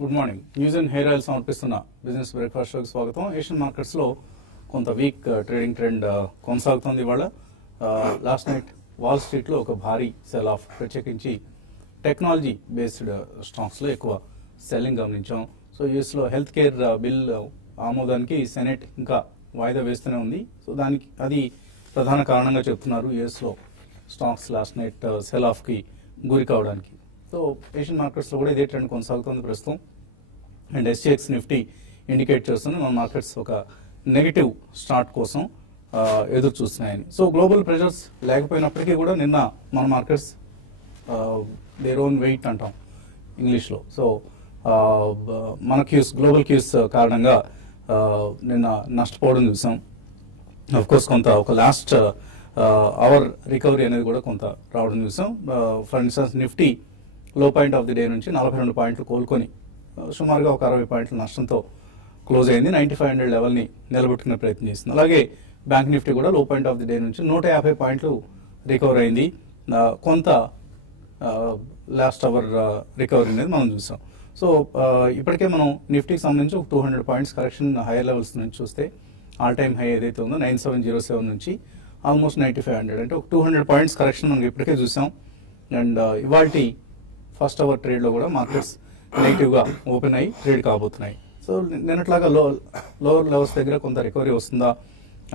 Good morning. News and hair oil సమర్పిస్తున్న business breakfast షోకి స్వాగతం. ఏషియన్ మార్కెట్స్ లో కొంత వీక్ ట్రేడింగ్ ట్రెండ్ కొనసాగుతోంది. ఇవాళ లాస్ట్ నైట్ వాల్ స్ట్రీట్ లో ఒక భారీ సెల్ ఆఫ్, ప్రత్యేకించి టెక్నాలజీ బేస్డ్ స్టాక్స్ లో ఎక్కువ సెల్లింగ్ గమనించాం. సో యూఎస్ లో హెల్త్ కేర్ బిల్ ఆమోదానికి సెనెట్ ఇంకా వాయిదా వేస్తూనే ఉంది. సో దానికి అది ప్రధాన కారణంగా చెప్తున్నారు యూఎస్ లో stocks last night cell of కి గురి కావడానికి. సో ఏషియన్ మార్కెట్స్ లో కూడా ఇదే ట్రెండ్ కొనసాగుతుంది ప్రస్తుతం. అండ్ ఎస్జీఎక్స్ నిఫ్టీ ఇండికేట్ చేస్తుంది మన మార్కెట్స్ ఒక నెగటివ్ స్టార్ట్ కోసం ఎదురు చూస్తున్నాయని. సో గ్లోబల్ ప్రెషర్స్ లేకపోయినప్పటికీ కూడా నిన్న మన మార్కెట్స్ దేర్ ఓన్ వెయిట్ అంటాం ఇంగ్లీష్ లో. సో మన క్యూస్, గ్లోబల్ క్యూస్ కారణంగా నిన్న నష్టపోవడం చూసాం. అఫ్ కోర్స్ కొంత ఒక లాస్ట్ అవర్ రికవరీ అనేది కూడా కొంత రావడం చూసాం. ఫర్ ఇన్స్టెన్స్ నిఫ్టీ లో పాయింట్ ఆఫ్ ది డే నుంచి 42 పాయింట్లు కోలుకొని సుమారుగా ఒక 60 పాయింట్ల నష్టంతో క్లోజ్ అయింది. 9500 లెవెల్ని నిలబెట్టుకునే ప్రయత్నం చేస్తుంది. అలాగే బ్యాంక్ నిఫ్టీ కూడా లో పాయింట్ ఆఫ్ ది డే నుంచి 150 పాయింట్లు రికవర్ అయింది. కొంత లాస్ట్ అవర్ రికవరీ అనేది మనం చూసాం. సో ఇప్పటికే మనం నిఫ్టీకి సంబంధించి ఒక 200 పాయింట్స్ కరెక్షన్ హైయర్ లెవెల్స్ నుంచి చూస్తే ఆల్ టైమ్ హై ఏదైతే ఉందో 9707 నుంచి ఆల్మోస్ట్ 9500, అంటే ఒక 200 పాయింట్స్ కరెక్షన్ మనం ఇప్పటికే చూసాం. అండ్ ఇవాల్టి ఫస్ట్ అవర్ ట్రేడ్ లో కూడా మార్కెట్స్ నెగిటివ్ గా ఓపెన్ అయ్యి ట్రేడ్ కాబోతున్నాయి. సో నిన్నట్లాగా లోవర్ లెవెల్స్ దగ్గర కొంత రికవరీ వస్తుందా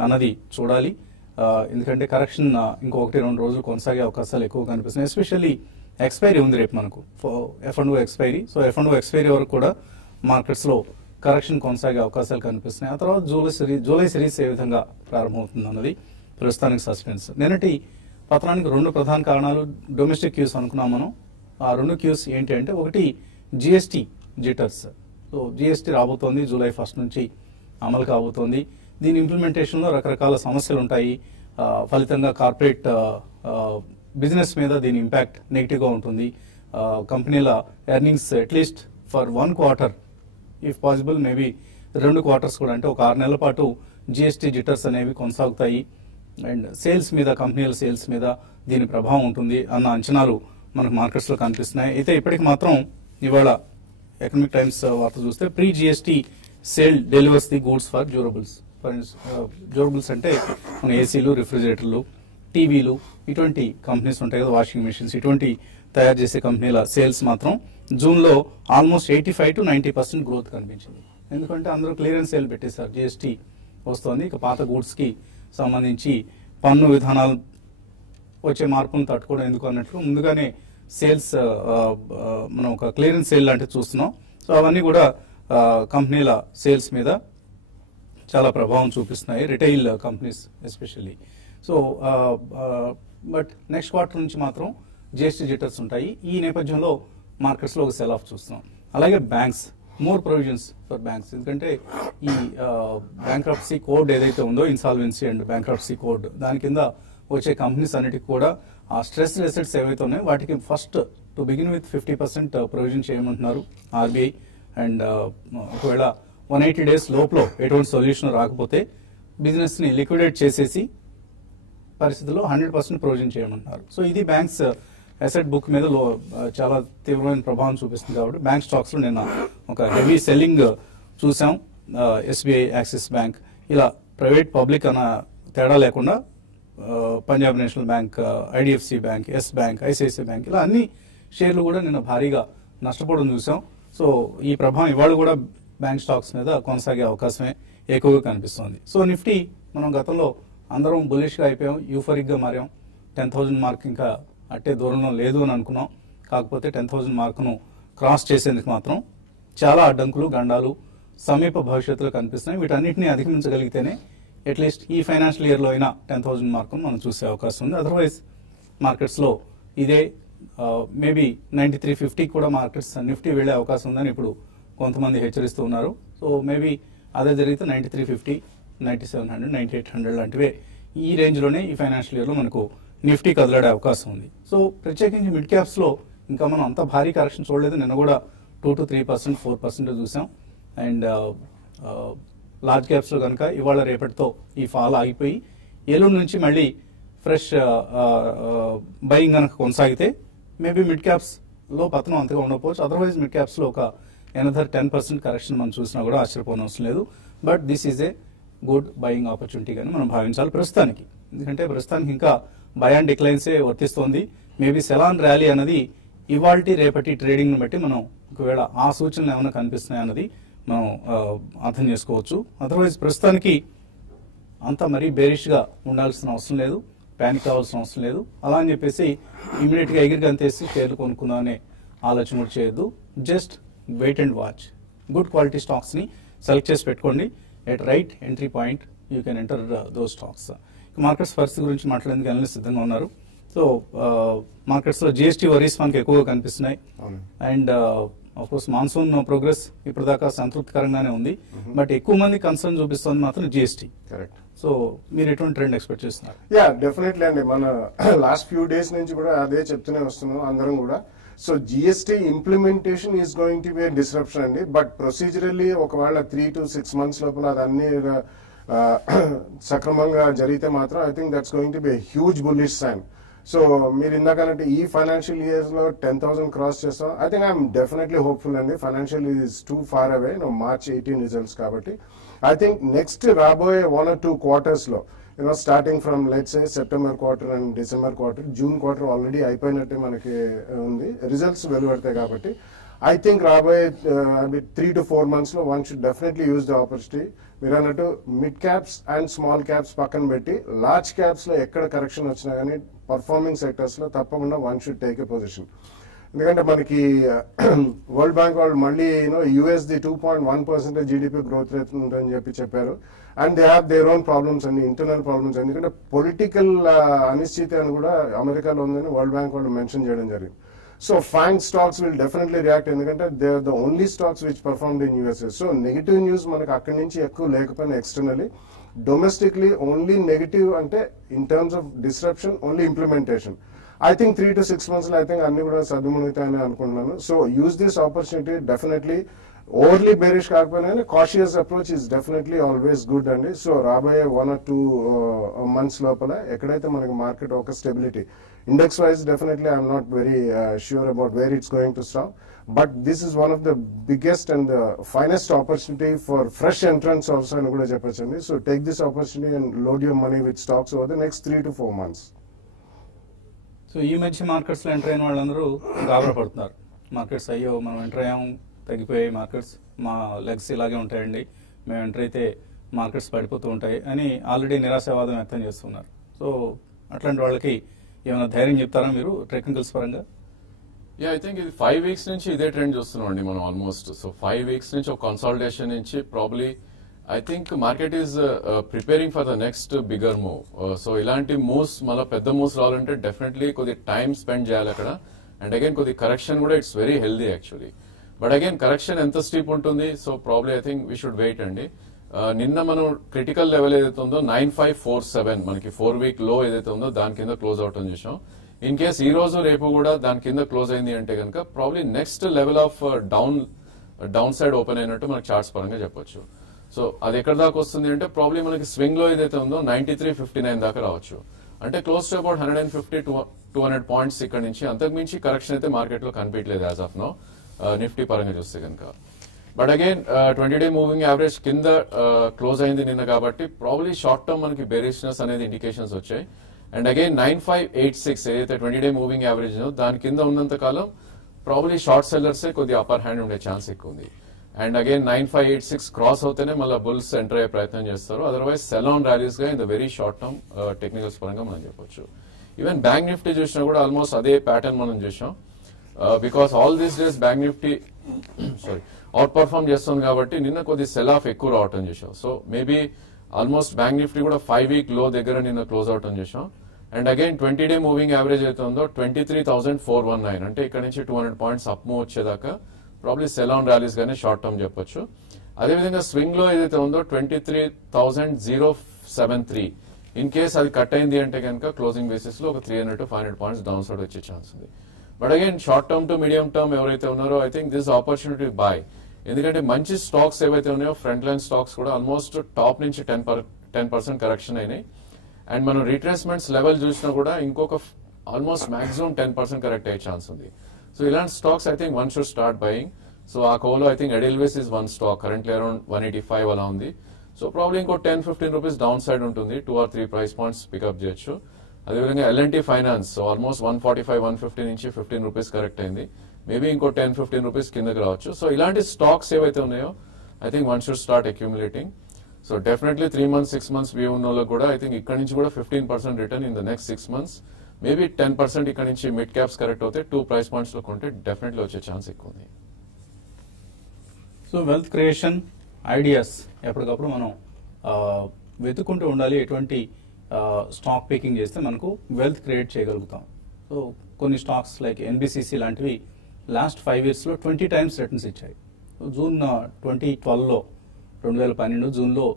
అన్నది చూడాలి. ఎందుకంటే కరెక్షన్ ఇంకో 1-2 రోజులు కొనసాగే అవకాశాలు ఎక్కువ కనిపిస్తున్నాయి. ఎస్పెషల్లీ ఎక్స్పైరీ ఉంది రేపు మనకు, F&O expiry. So F&O expiry వరకు కూడా మార్కెట్స్ లో కరెక్షన్ కొనసాగే అవకాశాలు కనిపిస్తున్నాయి. ఆ తర్వాత జూలై సిరీస్ ఏ విధంగా ప్రారంభమవుతుంది అన్నది ప్రస్తుతానికి సస్పెన్స్. నిన్నటి పతనానికి 2 ప్రధాన కారణాలు. డొమెస్టిక్ క్యూస్ అనుకున్నాం మనం. ఆ 2 క్యూస్ ఏంటి అంటే, ఒకటి జిఎస్టీ జిటర్స్. సో జిఎస్టీ రాబోతోంది, జూలై 1 నుంచి అమలు కాబోతోంది. దీని ఇంప్లిమెంటేషన్ లో రకరకాల సమస్యలు ఉంటాయి. ఫలితంగా కార్పొరేట్ బిజినెస్ మీద దీని ఇంపాక్ట్ నెగిటివ్ గా ఉంటుంది. కంపెనీల earnings at least for 1 quarter, if possible maybe 2 quarters కూడా, అంటే ఒక 6 నెలల పాటు జిఎస్టీ జిటర్స్ అనేవి కొనసాగుతాయి. అండ్ సేల్స్ మీద, కంపెనీల సేల్స్ మీద దీని ప్రభావం ఉంటుంది అన్న అంచనాలు మనకు మార్కెట్స్ లో కనిపిస్తున్నాయి. అయితే ఇప్పటికి మాత్రం ఇవాళ ఎకనామిక్ టైమ్స్ వార్త చూస్తే pre GST sale delivers the goods for durables. Durables అంటే మన ఏసీలు, రిఫ్రిజిరేటర్లు, టీవీలు, ఇటువంటి కంపెనీస్ ఉంటాయి కదా, వాషింగ్ మెషిన్స్, ఇటువంటి తయారు చేసే కంపెనీల సేల్స్ మాత్రం జూన్ లో ఆల్మోస్ట్ 85 to 90% గ్రోత్ కనిపించింది. ఎందుకంటే అందరూ క్లియరెన్స్ సేల్ పెట్టేశారు, జిఎస్టీ వస్తోంది. ఇక పాత గూడ్స్ కి సంబంధించి పన్ను విధానాలు వచ్చే మార్పులను తట్టుకోవడం ఎందుకు అన్నట్లు ముందుగానే సేల్స్ మనం ఒక క్లియరెన్స్ సేల్ లాంటివి చూస్తున్నాం. సో అవన్నీ కూడా కంపెనీల సేల్స్ మీద చాలా ప్రభావం చూపిస్తున్నాయి, retail companies especially. So but next quarter నుంచి మాత్రం జిఎస్టీ జిటర్స్ ఉంటాయి. ఈ నేపథ్యంలో మార్కెట్స్ లో ఒక సెల్ ఆఫ్ చూస్తున్నాం. అలాగే banks, more provisions for banks. ఎందుకంటే ఈ బ్యాంక్రప్సీ కోడ్ ఏదైతే ఉందో, ఇన్సాల్వెన్సీ అండ్ బ్యాంక్రప్సీ కోడ్, దాని కింద వచ్చే కంపెనీస్ అన్నిటికి కూడా ఆ స్ట్రెస్ అసెట్స్ ఏవైతే ఉన్నాయో వాటికి first to begin with 50% provision చేయమంటున్నారు ఆర్బీఐ. అండ్ ఒకవేళ 180 days లోపల ఎటువంటి సొల్యూషన్ రాకపోతే బిజినెస్ ని లిక్విడేట్ చేసేసి పరిస్థితుల్లో 100% ప్రొవిజన్ చేయమంటున్నారు. సో ఇది బ్యాంక్స్ అసెట్ బుక్ మీద చాలా తీవ్రమైన ప్రభావం చూపిస్తుంది. కాబట్టి బ్యాంక్ స్టాక్స్ లో నిన్న ఒక హెవీ సెల్లింగ్ చూసాం. ఎస్బీఐ, యాక్సిస్ బ్యాంక్, ఇలా ప్రైవేట్ పబ్లిక్ అన్న తేడా లేకుండా Punjab National Bank, IDFC Bank, Yes Bank, ICICI Bank, ఇలా అన్ని షేర్లు కూడా నిన్న భారీగా నష్టపోవడం చూసాం. సో ఈ ప్రభావం ఇవాళ కూడా బ్యాంక్ స్టాక్స్ మీద కొనసాగే అవకాశమే ఎక్కువగా కనిపిస్తోంది. సో నిఫ్టీ మనం గతంలో అందరం బుల్లిష్ గా అయిపోయాం, యూఫరిక్ గా మారాం. 10,000 మార్క్ ఇంకా అట్టే దూరంలో లేదు అని అనుకున్నాం. కాకపోతే 10,000 మార్కును క్రాస్ చేసేందుకు మాత్రం చాలా అడ్డంకులు, గండాలు సమీప భవిష్యత్తులో కనిపిస్తున్నాయి. వీటన్నిటిని అధిగమించగలిగితేనే అట్లీస్ట్ ఈ ఫైనాన్షియల్ ఇయర్ లో అయినా 10,000 మార్కును మనం చూసే అవకాశం ఉంది. అదర్వైజ్ మార్కెట్స్ లో ఇదే మేబీ 9350 కూడా మార్కెట్స్ నిఫ్టీ వెళ్లే అవకాశం ఉందని ఇప్పుడు కొంతమంది హెచ్చరిస్తూ ఉన్నారు. సో మేబీ అదే జరిగితే 9350, 9700, 9800 లాంటివే ఈ రేంజ్ లోనే ఈ ఫైనాన్షియల్ ఇయర్ లో మనకు నిఫ్టీ కదలాడే అవకాశం ఉంది. సో ప్రత్యేకించి మిడ్ క్యాప్స్ లో ఇంకా మనం అంత భారీ కరెక్షన్ చూడలేదు. నిన్న కూడా 2 to 3%, 4% చూసాం. అండ్ లార్జ్ క్యాప్స్ లో కనుక ఇవాళ రేపటితో ఈ ఫాల్ ఆగిపోయి ఎల్లుండి నుంచి మళ్ళీ ఫ్రెష్ బయింగ్ కనుక కొనసాగితే మేబీ మిడ్ క్యాప్స్ లో పతనం అంతగా ఉండకపోవచ్చు. అదర్వైజ్ మిడ్ క్యాప్స్ లో ఒక ఎనదర్ 10% కరెక్షన్ మనం చూసినా కూడా ఆశ్చర్యపోనవసరం లేదు. But this is a good buying opportunity కానీ మనం భావించాలి ప్రస్తుతానికి. ఎందుకంటే ప్రస్తుతానికి ఇంకా బై అండ్ డిక్లైన్సే వర్తిస్తోంది. మేబీ సెలాన్ ర్యాలీ అన్నది ఇవాల్టి రేపటి ట్రేడింగ్ ను బట్టి మనం ఒకవేళ ఆ సూచనలు ఏమైనా కనిపిస్తున్నాయి అన్నది మనం అర్థం చేసుకోవచ్చు. అదర్వైజ్ ప్రస్తుతానికి అంతా మరీ బేరిష్ గా ఉండాల్సిన అవసరం లేదు, ప్యానిక్ కావాల్సిన అవసరం లేదు. అలా అని చెప్పేసి ఇమీడియట్ గా ఎగిరి గంతేసి షేర్లు కొనుక్కుందాం అనే ఆలోచన కూడా చేయొద్దు. Just wait and watch. Good quality stocks ని సెలెక్ట్ చేసి పెట్టుకోండి. At right entry point you can enter those stocks. Markets పరిస్థితి గురించి మాట్లాడేందుకు అనలిస్ట్ సిద్ధంగా ఉన్నారు. సో మార్కెట్స్ లో జిఎస్టీ వరీస్ మనకి ఎక్కువగా కనిపిస్తున్నాయి. And of course monsoon progress ఇప్పుడు దాకా సంతృప్తికరంగానే ఉంది. బట్ ఎక్కువ మంది కన్సర్న్ చూపిస్తుంది మాత్రం జిఎస్టీ. కరెక్ట్. సో మీరు ఎటువంటి ట్రెండ్ ఎక్స్పెక్ట్ చేస్తున్నారు? యా, డెఫినెట్లీ అండి. మన లాస్ట్ ఫ్యూ డేస్ నుంచి కూడా అదే చెప్తూనే వస్తున్నాం అందరం కూడా. So GST implementation is going to B disruption అండి. బట్ ప్రొసీజరల్లీ ఒకవేళ 3 to 6 months లోపల అది అన్ని సక్రమంగా జరిగితే మాత్రం I think that's going to be huge bullish sign. So మీరు ఇందాకంటే ఈ ఫైనాన్షియల్ ఇయర్స్ లో 10,000 క్రాస్ చేస్తాం. I think I'm definitely hopeful అండి. Financial is too far away. March 18 results కాబట్టి ఐ థింక్ నెక్స్ట్ రాబోయే 1 or 2 quarters లో starting from let's say September quarter and December quarter, June quarter already అయిపోయినట్టే మనకి ఉంది, results వెలువడతాయి కాబట్టి I think రాబోయే 3 to 4 months లో one should definitely use the opportunity. మీరు అన్నట్టు mid caps and small caps పక్కన పెట్టి లార్జ్ క్యాప్స్ లో ఎక్కడ కరెక్షన్ వచ్చినా కానీ పర్ఫార్మింగ్ సెక్టర్స్ లో తప్పకుండా one should take a position. ఎందుకంటే మనకి వరల్డ్ బ్యాంక్ వాళ్ళు మళ్ళీ యుఎస్ది 2.1% జీడిపి గ్రోత్ రేట్ ఉందని చెప్పారు. And they have their own problems అండి, ఇంటర్నల్ ప్రాబ్లమ్స్. ఎందుకంటే పొలిటికల్ అనిశ్చితి అని కూడా అమెరికాలో ఉందని వరల్డ్ బ్యాంక్ వాళ్ళు మెన్షన్ చేయడం జరిగింది. So FANG stocks will definitely react ఎందుకంటే they are the only stocks which performed in USA. So negative news మనకి అక్కడి నుంచి ఎక్కువ లేకపోయినా ఎక్స్టర్నల్లీ, డొమెస్టిక్లీ ఓన్లీ నెగిటివ్ అంటే in terms of disruption only implementation. I think 3 to 6 months లో I think అన్ని కూడా సద్దుమణుగుతాయని అనుకుంటున్నాను. So use this opportunity. Definitely overly bearish కాకపోయినా cautious approach is definitely always good అండి. సో రాబోయే 1 or 2 months లోపల ఎక్కడైతే మనకి మార్కెట్ ఒక stability, index wise definitely I'm not very sure about where it's going to stop. But this is one of the biggest and finest opportunity for fresh entrance also అని కూడా చెప్పొచ్చండి. So take this opportunity and load your money with stocks over the next 3 to 4 months. So ఈ మధ్య markets లో enter అయిన వాళ్ళందరూ గాబరా పడుతున్నారు. మార్కెట్స్ అయ్యో మనం ఎంటర్ అయ్యాము, తగ్గిపోయాయి మార్కెట్స్, మా లెగ్స్ ఇలాగే ఉంటాయండి, మేము ఎంటర్ అయితే మార్కెట్స్ పడిపోతూ ఉంటాయి అని ఆల్రెడీ నిరాశావాదం వ్యక్తం చేస్తున్నారు. సో అట్లాంటి వాళ్ళకి ఏమైనా ధైర్యం చెప్తారా మీరు టెక్నికల్స్ పరంగా? ఐ థింక్ ఇది 5 weeks నుంచి ఇదే ట్రెండ్ చూస్తున్నాం అండి మనం ఆల్మోస్ట్. సో 5 weeks నుంచి ఒక కన్సాలిడేషన్ నుంచి probably I think market is preparing for the next bigger move. So ఇలాంటి మూవ్స్ మళ్ళీ పెద్ద మూవ్స్ రావాలంటే డెఫినెట్లీ కొద్ది టైం స్పెండ్ చేయాలి అక్కడ. అండ్ అగైన్ కొద్ది కరెక్షన్ కూడా it's very healthy actually. But again correction ఎంత స్టీప్ ఉంటుంది, so probably I think we should wait అండి. నిన్న మనం క్రిటికల్ లెవెల్ ఏదైతే ఉందో 9547 మనకి 4-week లో ఏదైతే ఉందో దాని కింద క్లోజ్ అవుట్ అని చూసాం. ఇన్ కేస్ ఈ రోజు రేపు కూడా దాని కింద క్లోజ్ అయింది అంటే కనుక probably next level of down side open అయినట్టు మనకి చార్ట్స్ పరంగా చెప్పొచ్చు. సో అది ఎక్కడ దాకా వస్తుంది అంటే ప్రాబ్లీ మనకి స్వింగ్ లో ఏదైతే ఉందో 9359 దాకా రావచ్చు. అంటే క్లోజ్ టు అబౌట్ 150-200 పాయింట్స్ ఇక్కడ నుంచి. అంతకుమించి కరెక్షన్ అయితే మార్కెట్ లో కనిపించలేదు యాజ్ ఆఫ్ నో నిఫ్టీ పరంగా చూస్తే కనుక. But again 20-day moving average కింద క్లోజ్ అయింది నిన్న కాబట్టి ప్రాబ్లీ షార్ట్ టర్మ్ మనకి బెరిష్నెస్ అనేది ఇండికేషన్స్ వచ్చాయి. అండ్ అగైన్ 9586 ఏదైతే 20-day మూవింగ్ యావరేజ్ దాని కింద ఉన్నంత కాలం ప్రాబ్లీ షార్ట్ సెల్లర్సే కొద్దిగా అప్పర్ హ్యాండ్ ఉండే ఛాన్స్ ఎక్కువ ఉంది. అండ్ అగైన్ 9586 క్రాస్ అవుతేనే మళ్ళీ బుల్స్ ఎంటర్ అయ్యే ప్రయత్నం చేస్తారు. అదర్వైజ్ సెల్ ఆన్ ర్యాలీస్ గా in the very short term technicals పరంగా మనం చెప్పొచ్చు. ఈవెన్ బ్యాంక్ నిఫ్టీ చూసినా కూడా ఆల్మోస్ట్ అదే ప్యాటర్న్ మనం చూసాం. Because all these days bank Nifty out perform చేస్తుంది కాబట్టి నిన్న కొద్ది సెల్ ఆఫ్ ఎక్కువ రావటం చూసాం. So maybe almost bank Nifty కూడా 5-week లో దగ్గర నిన్న క్లోజ్ అవటం చూసాం. And again 20-day moving average అయితే ఉందో 23,419 అంటే ఇక్కడ నుంచి 200 పాయింట్స్ అప్ మూవ్ వచ్చేదాకా ప్రాబ్లీ సెల్ ఆన్ ర్యాలీస్ గానే షార్ట్ టర్మ్ చెప్పొచ్చు. అదేవిధంగా స్వింగ్ లో ఏదైతే ఉందో 23,073 ఇన్ కేస్ అది కట్ అయింది అంటే కనుక క్లోజింగ్ బేసిస్ లో ఒక 300-500 పాయింట్స్ డౌన్ సైడ్ వచ్చే ఛాన్స్ ఉంది. But again short term two medium term ఎవరైతే ఉన్నారో I think this opportunity by. ఎందుకంటే మంచి స్టాక్స్ ఏవైతే ఉన్నాయో ఫ్రంట్ లైన్ స్టాక్స్ కూడా ఆల్మోస్ట్ టాప్ నుంచి 10% కరెక్షన్ అయినాయి. అండ్ మనం రిట్రేస్మెంట్స్ లెవెల్ చూసినా కూడా ఇంకొక ఆల్మోస్ట్ మాక్సిమం 10% కరెక్ట్ అయ్యే ఛాన్స్ ఉంది. సో ఇలాంటి stocks I think one should start buying. So ఆ కోలో I think Edelweiss is one stock currently around 185 అలా ఉంది. సో ప్రాబ్లీ ఇంకో 10-15 రూపీస్ డౌన్ సైడ్ ఉంటుంది, 2 or 3 ప్రైస్ పాయింట్స్ పికప్ చేయొచ్చు. అదేవిధంగా L&T ఫైనాన్స్ ఆల్మోస్ట్ 145-150 నుంచి 15 రూపీస్ కరెక్ట్ అయింది, మేబీ ఇంకో 10-15 రూపీస్ కిందకి రావచ్చు. సో ఇలాంటి స్టాక్స్ ఏవైతే ఉన్నాయో I think one should start accumulating. So definitely 3 months 6 months view ఉన్న వాళ్ళకి కూడా ఐ థింక్ ఇక్కడ నుంచి కూడా 15% return in the next 6 months, maybe 10% ఇక్కడ నుంచి మిడ్ క్యాప్స్ కరెక్ట్ అవుతే 2 ప్రైస్ పాయింట్స్ లో కొంటే డెఫినెట్లీ వచ్చే ఛాన్స్ ఎక్కువ ఉంది. సో వెల్త్ క్రియేషన్ ఐడియాస్ ఎప్పటికప్పుడు మనం వెతుక్కుంటూ ఉండాలి. ఎటువంటి స్టాక్ పికింగ్ చేస్తే మనకు వెల్త్ క్రియేట్ చేయగలుగుతాం. సో కొన్ని స్టాక్స్ లైక్ NBCC లాంటివి లాస్ట్ 5 yearsలో 20 times రిటర్న్స్ ఇచ్చాయి. జూన్ 2012లో 2012 జూన్లో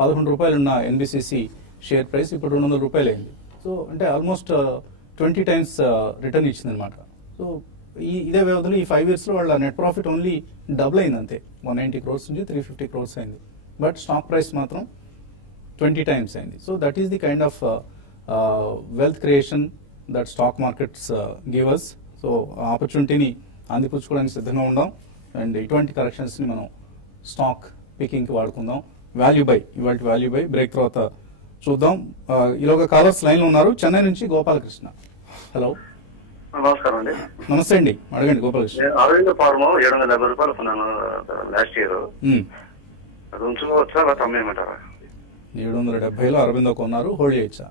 11 రూపాయలు ఉన్న NBCC షేర్ ప్రైస్ ఇప్పుడు 200 రూపాయలు అయింది. సో అంటే ఆల్మోస్ట్ 20 times రిటర్న్ ఇచ్చింది అనమాట. సో ఇదే వ్యవధిలో ఈ 5 yearsలో వాళ్ళ నెట్ ప్రాఫిట్ ఓన్లీ డబుల్ అయింది అంతే, 190 crores నుంచి 350 crores అయింది. బట్ స్టాక్ ప్రైస్ మాత్రం 20 times అయింది. So that is the kind of wealth creation that stock markets give us. So ఆపర్చునిటీని అందిపుచ్చుకోవడానికి సిద్ధంగా ఉందాం అండ్ ఇటువంటి కరెక్షన్స్ని మనం స్టాక్ పికింగ్కి వాడుకుందాం. వాల్యూ బై, ఇవాళ వాల్యూ బై బ్రేక్ తర్వాత చూద్దాం. ఈలోగా కాలర్స్ లైన్లో ఉన్నారు. చెన్నై నుంచి గోపాలకృష్ణ. హలో, నమస్కారం అండి. నమస్తే అండి, అడగండి గోపాలకృష్ణ. అరవింద్ ఫార్మ్ 770 రూపాయలు కొన్నాను లాస్ట్ ఇయర్, అది ఉంచుకోవచ్చా లేదా అమ్మేయమంటారా? 770లో అరవిందో కొన్నారు, హోల్డ్ చేయొచ్చా?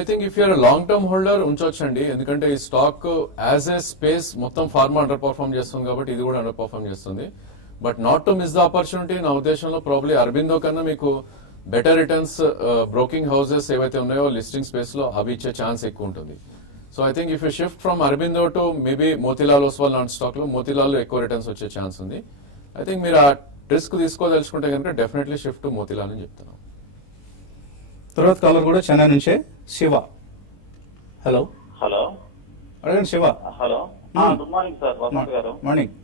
I think if you're long term holder ఉంచొచ్చండి, ఎందుకంటే ఈ స్టాక్ యాజ్ ఏ స్పేస్ మొత్తం ఫార్మా అండర్ పర్ఫార్మ్ చేస్తుంది కాబట్టి ఇది కూడా అండర్ పర్ఫార్మ్ చేస్తుంది. But not to miss the opportunity నా ఉద్దేశంలో ప్రాబ్లీ అరబిందో కన్నా మీకు బెటర్ రిటర్న్స్ బ్రోకింగ్ హౌసెస్ ఏవైతే ఉన్నాయో లిస్టింగ్ స్పేస్ లో అవి ఇచ్చే ఛాన్స్ ఎక్కువ ఉంటుంది. So I think if you shift from Aurobindo to maybe Motilal Oswal లాంటి స్టాక్ లో మోతీలాల్ ఎక్కువ రిటర్న్స్ వచ్చే ఛాన్స్ ఉంది. ఐ థింక్ మీరు ఆ రిస్క్ తీసుకోదలుచుకుంటే కనుక డెఫినెట్లీ షిఫ్ట్ టు మోతీలాల్ అని చెప్తున్నాను. తర్వాత కాలర్ కూడా చెన్నై నుంచే శివ. హలో హలో, అడగండి Shiva. Hello, good morning sir, Vasanth గారు. మార్నింగ్.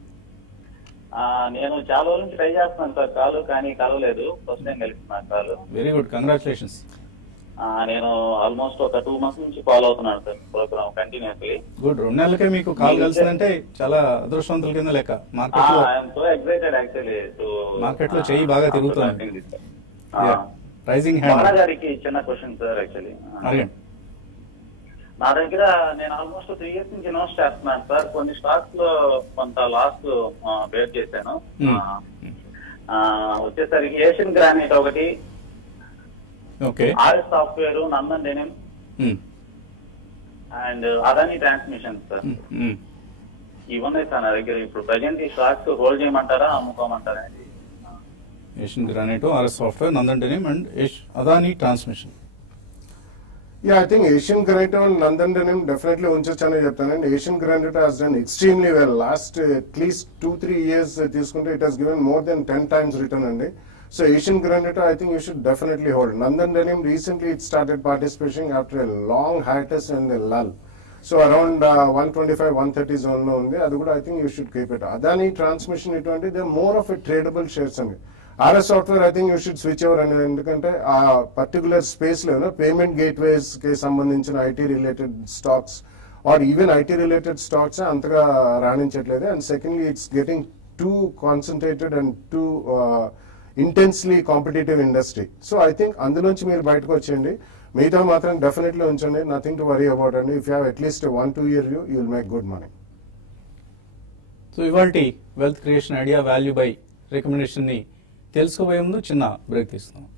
నేను చాలా రోజుల నుంచి ట్రై చేస్తున్నాను సార్ కాలు, కానీ కలవలేదు. ఫస్ట్ టైం కలిపిస్తున్నాను కాలు. Very good, congratulations. నేను ఆల్మోస్ట్ ఒక 2 months నుంచి ఫాలో అవుతున్నాను సార్ ప్రోగ్రామ్ కంటిన్యూస్లీ. గుడ్, 2 నెలలకే మీకు కాల్ కలిసిందంటే చాలా అదృష్టవంతుల కింద లెక్క. మార్కెట్ లో I'm so excited actually. Market లో చెయ్యి బాగా తిరుగుతుంది. Rising hand. మోహన గారికి చిన్న క్వశ్చన్ సార్ యాక్చువల్లీ. అడగండి. నా దగ్గర నేను ఆల్మోస్ట్ 3 years నుంచి ఇన్వెస్ట్ చేస్తున్నాను సార్. కొన్ని స్టాక్స్ లో కొంత లాస్ బేర్ చేశాను. వచ్చేసరికి ఏషియన్ గ్రానైట్ ఒకటి, RS software, Nandan denim and Adani transmission sir. ఇవన్నీ సార్ నా దగ్గర. ఇప్పుడు ప్రజెంట్ ఈ స్టాక్స్ హోల్డ్ చేయమంటారా అమ్ముకోమంటారా? Asian granite, RS software, Nandan denim and Adani transmission. Yeah, I think Asian Granite and Nandan Denim definitely unchachane cheptanu. And Asian Granite has done extremely well. Last at least 2-3 years తీసుకుంటే it has given more than 10 times return andi. So Asian Granite I think you should definitely hold. Nandan Denim recently it started participating after a long hiatus and a lull. So around 125-130 zone lo undi. Adi kuda I think you should keep it. Adani Transmission iటువంటి they are more of a tradable shares andi. RS Software I think you should switch over and ఎందుకంటే ఆ particular space లో payment gateways కి సంబంధించిన IT related stocks or even IT related stocks అంతగా రాణించట్లేదు. And secondly it's getting too concentrated and too intensely competitive industry. So I think అందులోంచి మీరు బయటకు వచ్చేయండి. మిగతా మాత్రం డెఫినెట్లీ ఉంచండి. నథింగ్ టు వరీ అబౌట్ అండి. If you have at least 1-2 year view you will make good money. సో ఇవాల్టి wealth creation idea value by recommendation ని తెలుసుకోబోయే ముందు చిన్న బ్రేక్ తీస్తున్నాం.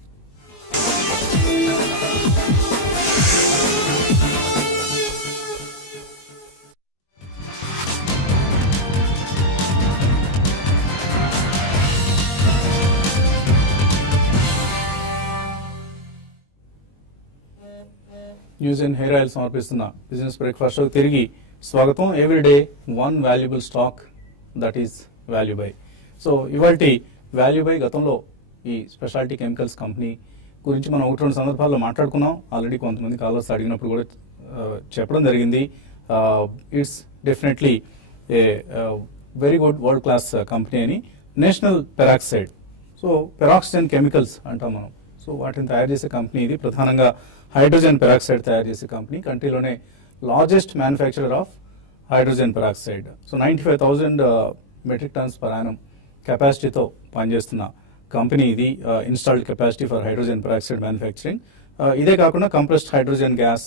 న్యూస్ అండ్ హెయిర్ ఆయిల్ సమర్పిస్తున్న బిజినెస్ బ్రేక్ఫాస్ట్ షోకి తిరిగి స్వాగతం. Everyday one valuable stock, that is value by. So ఇవాల్టి వాల్యూ బై గతంలో ఈ స్పెషాలిటీ కెమికల్స్ కంపెనీ గురించి మనం 1-2 సందర్భాల్లో మాట్లాడుకున్నాం. ఆల్రెడీ కొంతమంది కాలర్స్ అడిగినప్పుడు కూడా చెప్పడం జరిగింది. It's definitely a very good world class company అని. నేషనల్ పెరాక్సైడ్, సో పెరాక్సిజన్ కెమికల్స్ అంటాం మనం. సో వాటిని తయారు చేసే కంపెనీ ఇది. ప్రధానంగా హైడ్రోజన్ పెరాక్సైడ్ తయారు చేసే కంపెనీ. కంట్రీలోనే largest manufacturer of hydrogen peroxide. So 95,000 metric tons per annum కెపాసిటీతో పనిచేస్తున్న కంపెనీ ఇది. Installed capacity for hydrogen peroxide manufacturing. ఇదే కాకుండా compressed hydrogen gas,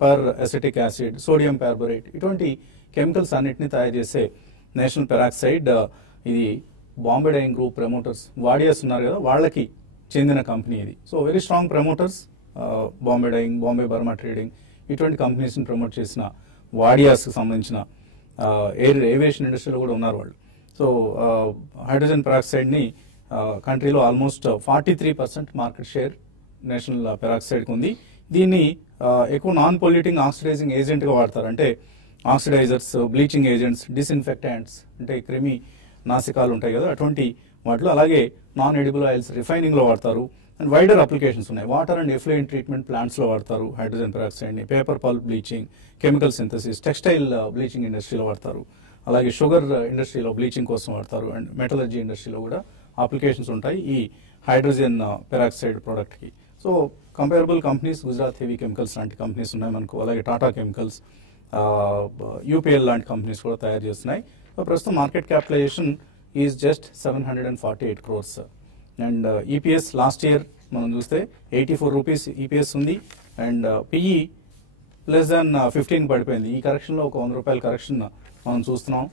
per acetic acid, sodium perborate ఇటువంటి కెమికల్స్ అన్నిటిని తయారు చేసే నేషనల్ పెరాక్సైడ్ ఇది Bombay Dyeing group promoters Wadias ఉన్నారు కదా, వాళ్ళకి చెందిన కంపెనీ ఇది. So very strong promoters, Bombay Dyeing, Bombay Burmah Trading ఇటువంటి కంపెనీస్ని ప్రమోట్ చేసిన వాడియాస్కి సంబంధించిన ఏవియేషన్ ఇండస్ట్రీలో కూడా ఉన్నారు వాళ్ళు. సో హైడ్రోజన్ పెరాక్సైడ్ని కంట్రీలో ఆల్మోస్ట్ 43% మార్కెట్ షేర్ నేషనల్ పెరాక్సైడ్కి ఉంది. దీన్ని ఎక్కువ నాన్ పొల్యూటింగ్ ఆక్సిడైజింగ్ ఏజెంట్గా వాడతారు. అంటే ఆక్సిడైజర్స్, బ్లీచింగ్ ఏజెంట్స్, డిస్ఇన్ఫెక్టాంట్స్ అంటే క్రిమి నాశకాలు ఉంటాయి కదా అటువంటి వాటిలో, అలాగే నాన్ ఎడిబుల్ ఆయిల్స్ రిఫైనింగ్లో వాడతారు. అండ్ వైడర్ అప్లికేషన్స్ ఉన్నాయి. వాటర్ అండ్ ఎఫ్లూయెంట్ ట్రీట్మెంట్ ప్లాంట్స్లో వాడతారు హైడ్రోజన్ పెరాక్సైడ్ని. Paper pulp bleaching, chemical synthesis, textile bleaching ఇండస్ట్రీలో వాడతారు. అలాగే షుగర్ ఇండస్ట్రీలో బ్లీచింగ్ కోసం వాడతారు. అండ్ మెటలర్జీ ఇండస్ట్రీలో కూడా అప్లికేషన్స్ ఉంటాయి ఈ హైడ్రోజన్ పెరాక్సైడ్ ప్రోడక్ట్కి. So comparable companies Gujarat Heavy Chemicals లాంటి కంపెనీస్ ఉన్నాయి మనకు. అలాగే టాటా కెమికల్స్, యూపీఎల్ లాంటి కంపెనీస్ కూడా తయారు చేస్తున్నాయి. సో ప్రస్తుతం market capitalisation is just 748 crores. And EPS last year మనం చూస్తే 84 రూపీస్ ఈపీఎస్ ఉంది. అండ్ పిఈ లెస్ దాన్ 15 పడిపోయింది. ఈ కరెక్షన్లో ఒక 100 రూపాయల కరెక్షన్ మనం చూస్తున్నాం.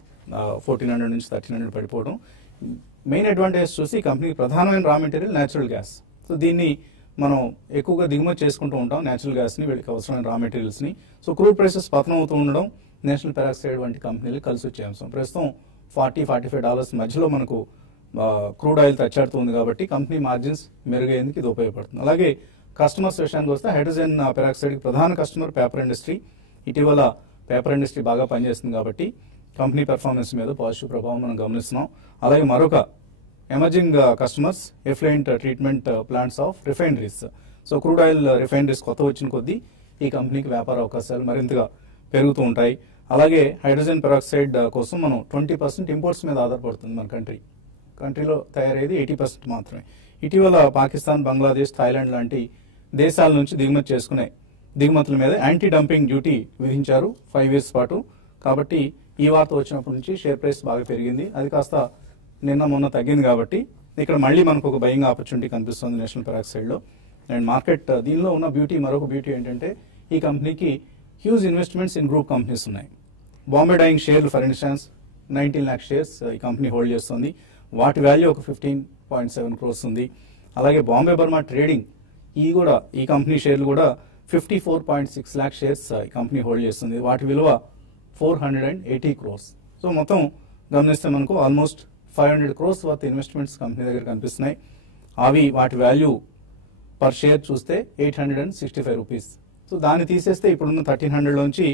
1400 నుంచి 1300 పడిపోవడం. మెయిన్ అడ్వాంటేజ్ చూసి కంపెనీకి ప్రధానమైన raw material natural gas. So దీన్ని మనం ఎక్కువగా దిగుమతి చేసుకుంటూ ఉంటాం న్యాచురల్ గ్యాస్ని, వీళ్ళకి అవసరమైన రా మెటీరియల్స్ని. సో క్రూడ్ ప్రైసెస్ పతనం అవుతూ ఉండడం నేషనల్ పెరాక్సైడ్ వంటి కంపెనీలు కలిసి వచ్చే అంశం. ప్రస్తుతం $40-45 మధ్యలో మనకు క్రూడ్ ఆయిల్ తచ్చాడుతుంది కాబట్టి కంపెనీ మార్జిన్స్ మెరుగయ్యేందుకు ఇది ఉపయోగపడుతుంది. అలాగే కస్టమర్స్ విషయానికి వస్తే హైడ్రోజన్ పెరాక్సైడ్కి ప్రధాన కస్టమర్ పేపర్ ఇండస్ట్రీ. ఇటీవల పేపర్ ఇండస్ట్రీ బాగా పనిచేస్తుంది కాబట్టి కంపెనీ పెర్ఫార్మెన్స్ మీద పాజిటివ్ ప్రభావం మనం గమనిస్తున్నాం. అలాగే మరొక emerging customers effluent treatment plants of refineries. So crude oil refineries కొత్త వచ్చిన కొద్దీ ఈ కంపెనీకి వ్యాపార అవకాశాలు మరింతగా పెరుగుతూ ఉంటాయి. అలాగే హైడ్రోజన్ పెరాక్సైడ్ కోసం మనం 20% ఇంపోర్ట్స్ మీద ఆధారపడుతుంది మన కంట్రీలో తయారయ్యేది 80% మాత్రమే. ఇటీవల పాకిస్తాన్, బంగ్లాదేశ్, థాయిలాండ్ లాంటి దేశాల నుంచి దిగుమతి చేసుకునే దిగుమతుల మీద యాంటీ డంపింగ్ డ్యూటీ విధించారు 5 years పాటు. కాబట్టి ఈ వార్త వచ్చినప్పటి నుంచి షేర్ ప్రైస్ బాగా పెరిగింది. అది కాస్త నిన్న మొన్న తగ్గింది కాబట్టి ఇక్కడ మళ్ళీ మనకు ఒక బయింగ్ ఆపర్చునిటీ కనిపిస్తుంది నేషనల్ పెరాక్సైడ్లో. అండ్ మార్కెట్ దీనిలో ఉన్న మరొక బ్యూటీ ఏంటంటే ఈ కంపెనీకి huge investments in group companies ఉన్నాయి. బాంబే డైయింగ్ షేర్లు ఫర్ ఇన్స్టాన్స్ 19 lakh shares ఈ కంపెనీ హోల్డ్ చేస్తుంది. వాటి వాల్యూ ఒక 15.7 crores ఉంది. అలాగే బాంబే బర్మా ట్రేడింగ్ ఈ కంపెనీ షేర్లు కూడా 54.6 lakh shares ఈ కంపెనీ హోల్డ్ చేస్తుంది. వాటి విలువ 480 crores. సో మొత్తం గమనిస్తే మనకు almost 500 crores worth investments company దగ్గర కనిపిస్తున్నాయి. వాటి వాల్యూ పర్ షేర్ చూస్తే 865 రూపీస్. సో దాన్ని తీసేస్తే ఇప్పుడున్న 1300లోంచి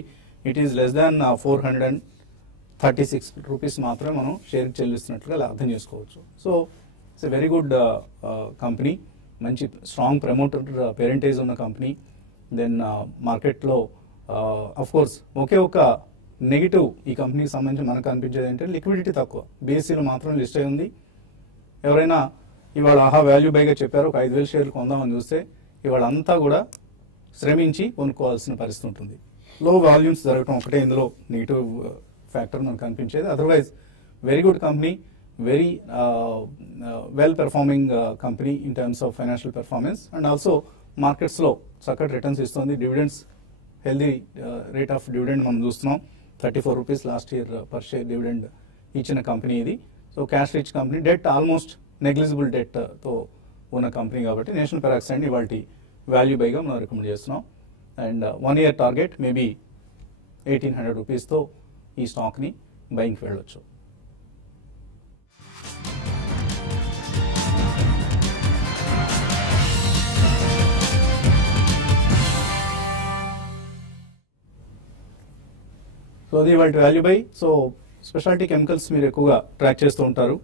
it is less than 436 rupees మాత్రమే మనం షేర్ చెల్లిస్తున్నట్లుగా అర్థం చేసుకోవచ్చు. So it's a very good company, మంచి స్ట్రాంగ్ ప్రమోటర్ పేరెంటేజ్ ఉన్న కంపెనీ. దెన్ మార్కెట్లో కోర్స్ ఒకే ఒక నెగిటివ్ ఈ కంపెనీకి సంబంధించి మనకు అనిపించేది ఏంటంటే లిక్విడిటీ తక్కువ. బీఎస్సీలో మాత్రం లిస్ట్ అయి ఉంది. ఎవరైనా ఇవాళ వాల్యూ బైగా చెప్పారు ఒక 5,000 షేర్లు కొందామని చూస్తే ఇవాళ అంతా కూడా శ్రమించి కొనుక్కోవాల్సిన పరిస్థితి ఉంటుంది. లో వాల్యూమ్స్ జరగడం ఒకటే ఇందులో నెగిటివ్ ఫ్యాక్టర్ మనకు కనిపించేది. Otherwise very good company, very well performing company in terms of financial performance. And also మార్కెట్స్లో చక్కటి రిటర్న్స్ ఇస్తుంది. Dividends healthy rate of dividend మనం చూస్తున్నాం. 34 rupees last year per share dividend ఇచ్చిన కంపెనీ ఇది. So cash rich company, debt almost negligible డెట్తో ఉన్న company కాబట్టి నేషనల్ పెరాక్సైడ్ని ఇవాళ వాల్యూ బైగా మనం రికమెండ్ చేస్తున్నాం. అండ్ 1 year టార్గెట్ మేబీ 1800 రూపీస్తో ఈ స్టాక్ని బయింగ్కి వెళ్ళొచ్చు. సో అది వాటి value by. So speciality chemicals మీరు ఎక్కువగా ట్రాక్ చేస్తూ ఉంటారు.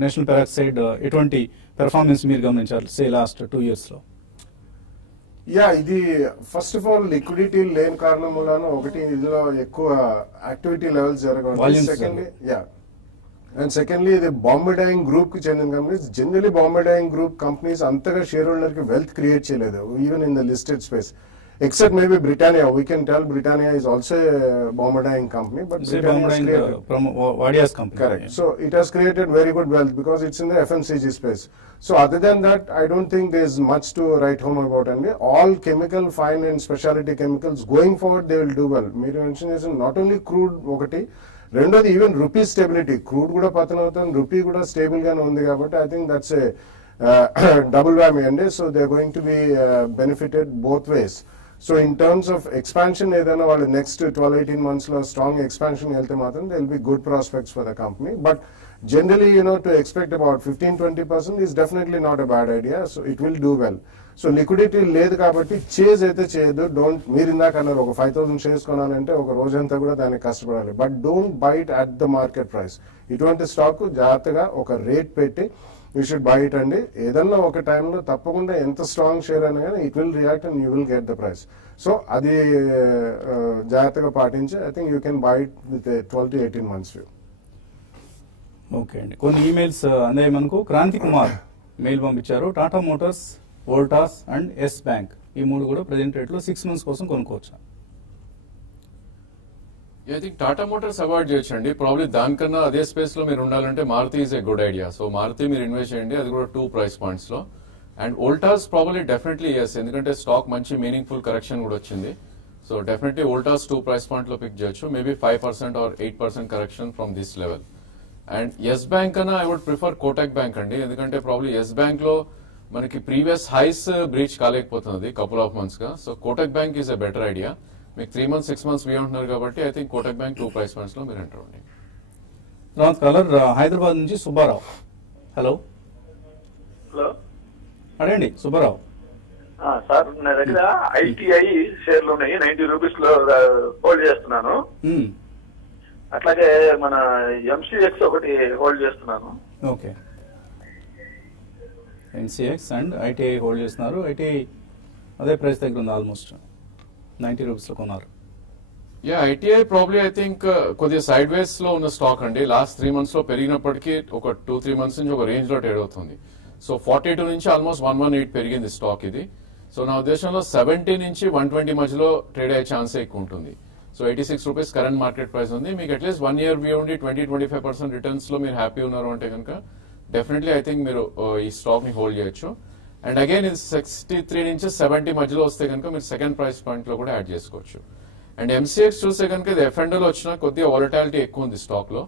నేషనల్ పెరాక్సైడ్ ఎటువంటి పెర్ఫార్మెన్స్ మీరు గమనించారు సే లాస్ట్ 2 yearsలో? ఇది ఫస్ట్ ఆఫ్ ఆల్ లిక్విడిటీ లేని కారణం వలన ఒకటి ఇందులో ఎక్కువ యాక్టివిటీ లెవెల్స్ జరగదు. సెకండ్లీ ఇది బాంబే డైయింగ్ గ్రూప్ కి చెందిన companies. Generally Bombay Dyeing group companies అంతగా షేర్ హోల్డర్ కి వెల్త్ క్రియేట్ చేయలేదు even in the listed space. except maybe Britannia. We can tell Britannia is also a Bombardine company, but Britannia is created. From Wadia's company. Correct. So it has created very good wealth because it's in the FMCG space. So other than that, I don't think there's much to write home about. And all chemical, fine and specialty chemicals going forward, they will do well. మీరు mention చేసిన not only crude ఒకటి, రెండోది even rupee stability, crude కూడా పతనం అవుతుంది, rupee కూడా stable గానే ఉంది కాబట్టి I think that's a double whammy అండి. So they are going to be benefited both ways. So in terms of expansion ఏదైనా వాళ్ళు నెక్స్ట్ 12-18 months లో స్ట్రాంగ్ ఎక్స్పాన్షన్ వెళ్తే మాత్రం they will be good prospects for the company. But generally to expect about 15-20% is definitely not a bad idea. So it will do well. So liquidity లేదు కాబట్టి chase అయితే చేయొద్దు. Don't, మీరు ఇందాక అన్నారు ఒక 5,000 షేర్స్ కొనాలంటే ఒక రోజంతా కూడా దానికి కష్టపడాలి. But don't byte at the market price. ఇటువంటి స్టాక్ జాగ్రత్తగా ఒక రేట్ పెట్టి యూ షుడ్ బై ఇట్ అండి. ఏదన్నా ఒక టైంలో తప్పకుండా ఎంత స్ట్రాంగ్ షేర్ అయినా కానీ it will react and you will get the price. So అది జాగ్రత్తగా పాటించి I think you can buy it with 12-18 months view. Okay అండి, కొన్ని ఈమెయిల్స్ అందాయి మనకు. క్రాంతి కుమార్ మెయిల్ పంపించారు. Tata Motors, Voltas and Yes Bank ఈ మూడు కూడా ప్రెజెంట్ రేట్ లో 6 months కోసం కొనుక్కోవచ్చా? I think Tata Motors avoid చేయొచ్చండి. ప్రాబ్లీ దానికన్నా అదే స్పేస్ లో మీరు ఉండాలంటే Maruti is a good idea. So Maruti మీరు ఇన్వెస్ట్ చేయండి, అది కూడా 2 price points లో. And Voltas probably definitely yes, ఎందుకంటే స్టాక్ మంచి మీనింగ్ఫుల్ కరెక్షన్ కూడా వచ్చింది. So definitely Voltas 2 price point లో పిక్ చేయొచ్చు. Maybe 5% or 8% correction from this level. And Yes Bank కన్నా I would prefer Kotak Bank అండి, ఎందుకంటే ప్రాబ్లీ ఎస్ బ్యాంక్ లో మనకి ప్రీవియస్ హైస్ బ్రీచ్ కాలేకపోతుంది కపుల్ ఆఫ్ మంత్స్ గా. So Kotak Bank is a better idea. మీకు 3 months 6 months వీ ఉంటున్నారు కాబట్టి I think Kotak bank 2 price points లో మీరు ఎంటర్ అవ్వండి. తర్వాత కాలర్ హైదరాబాద్ నుంచి సుబ్బారావు. హలో హలో, అడగండి సుబ్బారావు. సార్ నా దగ్గర ITI షేర్లు ఉన్నాయి, 90 rupees లో హోల్డ్ చేస్తున్నాను. అట్లాగే మన MCX ఒకటి హోల్డ్ చేస్తున్నాను. Okay, MCX and ITI hold చేస్తున్నారు. ITI అదే ప్రైస్ దగ్గర ఉంది, ఆల్మోస్ట్ 90 rupees లో కొన్నారు. ITI ప్రాబ్లీ ఐ థింక్ కొద్దిగా సైడ్ వేస్ లో ఉన్న స్టాక్ అండి. లాస్ట్ 3 months లో పెరిగినప్పటికీ ఒక 2-3 months నుంచి ఒక రేంజ్ లో ట్రేడ్ అవుతుంది. సో 42 నుంచి ఆల్మోస్ట్ 118 పెరిగింది స్టాక్ ఇది. సో నా ఉద్దేశంలో 70 నుంచి 120 మధ్యలో ట్రేడ్ అయ్యే ఛాన్స్ ఎక్కువ ఉంటుంది. So 86 rupees current market price ఉంది. మీకు అట్లీస్ట్ 1 year వ్యూ ఉండి 20-25% రిటర్న్స్ లో మీరు హ్యాపీ ఉన్నారు అంటే కనుక డెఫినెట్లీ ఐ థింక్ మీరు ఈ స్టాక్ ని హోల్డ్ చేయొచ్చు. అండ్ అగైన్ ఇది 63 నుంచి 70 మధ్యలో వస్తే కనుక మీరు సెకండ్ ప్రైస్ పాయింట్ లో కూడా యాడ్ చేసుకోవచ్చు. అండ్ MCX చూస్తే కనుక ఇది FNO వచ్చినా కొద్దిగా వాలటాలిటీ ఎక్కువ ఉంది స్టాక్ లో.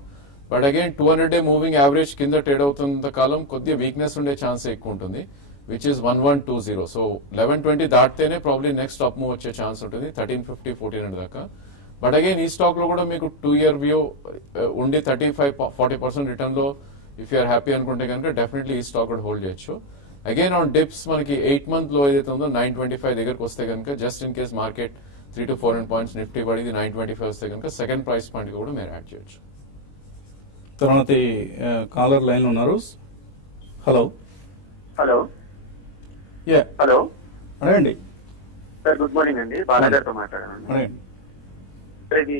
But again 200-day moving average కింద ట్రేడ్ అవుతున్నంత కాలం కొద్దిగా వీక్నెస్ ఉండే ఛాన్స్ ఎక్కువ ఉంటుంది, విచ్ ఇస్ 1120. సో 1120 దాటితేనే ప్రాబ్లీ నెక్స్ట్ అప్ మూవ్ వచ్చే ఛాన్స్ ఉంటుంది 1350-1400 దాకా. బట్ అగైన్ ఈ స్టాక్ లో కూడా మీకు 2 year వ్యూ ఉండి 35-40% రిటర్న్ లో ఇఫ్ యూఆర్ హ్యాపీ అనుకుంటే కనుక డెఫినెట్లీ ఈ స్టాక్ కూడా హోల్డ్ చేయొచ్చు. అగైన్ ఆన్ డిప్స్ మనకి 8 month లో ఏదైతే ఉందో 925 దగ్గరకు వస్తే కనుక just in case market 300-400 points Nifty పడింది 925 వస్తే కనుక సెకండ్ ప్రైస్ పాయింట్ కూడా మీరు యాడ్ చేయొచ్చు. తర్వాత కాలర్ లైన్ లో ఉన్నారు. హలో హలో హలో అడగండి సార్. గుడ్ మార్నింగ్ అండి, బాలాగారితో మాట్లాడాను. అడగండి. ఇది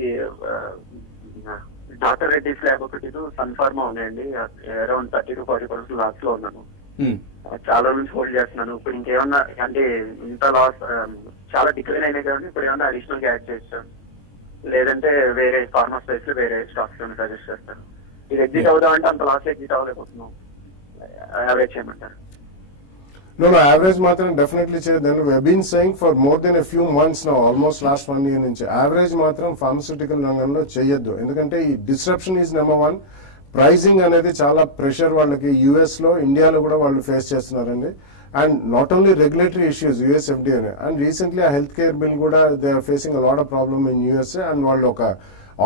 డాక్టర్ రెడ్డిస్ ల్యాబ్ ఒకటి సన్ ఫార్మా ఉన్నాయండి. అరౌండ్ 30-40% లాస్ లో ఉన్నాను. చాలా నుంచి హోల్డ్ చేస్తున్నాను. ఇప్పుడు ఇంకేమన్నా అంటే ఇంత లాస్ చాలా డిక్లైన్ అయినాయి కదండి, ఇప్పుడు ఏమన్నా అడిషనల్ గా యాడ్ చేస్తాను, లేదంటే వేరే ఫార్మా స్పేస్ లో వేరే స్టాక్స్ లో సజెస్ట్ చేస్తాను. ఇది ఎగ్జిట్ అవుదామంటే అంత లాస్ ఎగ్జిట్ అవ్వలేకపోతున్నాం, యావరేజ్ చేయమంటారు? No, average మాత్రం డెఫినెట్లీ చేయదండి. We have been saying for more than a few months now, almost last 1 year నుంచి యావరేజ్ మాత్రం ఫార్మస్యూటికల్ రంగంలో చేయొద్దు. ఎందుకంటే ఈ డిస్రప్షన్ ఈజ్ నెంబర్ 1. ప్రైజింగ్ అనేది చాలా ప్రెషర్ వాళ్ళకి యుఎస్ లో, ఇండియాలో కూడా వాళ్ళు ఫేస్ చేస్తున్నారండి. And not only regulatory issues US FDA and recently ఆ హెల్త్ కేర్ బిల్ కూడా they are facing a lot of problem in USA. And వాళ్ళు ఒక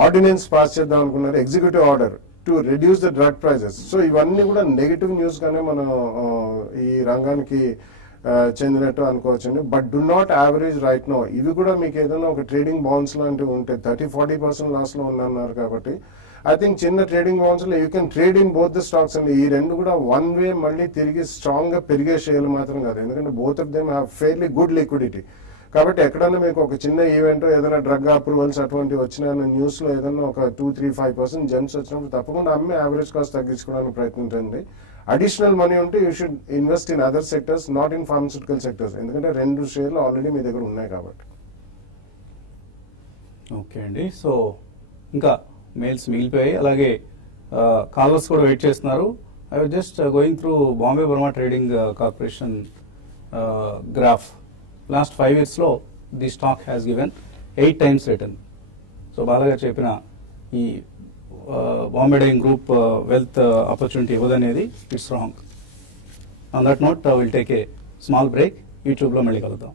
ఆర్డినెన్స్ పాస్ చేద్దాం అనుకున్నారు, executive order to reduce the drug prices. So ఇవన్నీ కూడా negative news గానే మనం ఈ రంగానికి చెందినట్టు అనుకోవచ్చండి. But do not average right now. ఇవి కూడా మీకు ఏదైనా ఒక ట్రేడింగ్ బౌన్స్ లాంటివి ఉంటే 30-40% లాస్ లో ఉన్నారు కాబట్టి ఐ థింక్ చిన్న ట్రేడింగ్ బౌన్స్ లో you can trade in both the stocks అండి. ఈ రెండు కూడా వన్ వే మళ్ళీ తిరిగి స్ట్రాంగ్ గా పెరిగే షేర్లు మాత్రం కాదు, ఎందుకంటే both of them have fairly good liquidity. కాబట్టి ఎక్కడైనా మీకు ఒక చిన్న ఈవెంట్ ఏదైనా డ్రగ్ అప్రూవల్స్ అటువంటివి వచ్చినా న్యూస్ లో ఏదైనా ఒక 2-3-5% జంప్స్ వచ్చినప్పుడు తప్పకుండా అమ్మే యావరేజ్ కాస్ట్ తగ్గించుకోవడానికి ప్రయత్నించండి. అడిషనల్ మనీ ఉంటే you should invest in other sectors, not in pharmaceutical sectors, ఎందుకంటే 2 షేర్లు ఆల్రెడీ మీ దగ్గర ఉన్నాయి కాబట్టి. ఓకే అండి, సో ఇంకా మెయిల్స్ మిగిలిపోయాయి, అలాగే కాలర్స్ కూడా వెయిట్ చేస్తున్నారు. I was just going through Bombay Burmah Trading Corporation graph. Last 5 yearsలో the stock has given 8 times return. So బాగా చెప్పిన ఈ Bombay Dyeing group wealth opportunity ఇవ్వదనేది it's wrong. On that note will take a small break. యూట్యూబ్లో మళ్ళీ కలుద్దాం.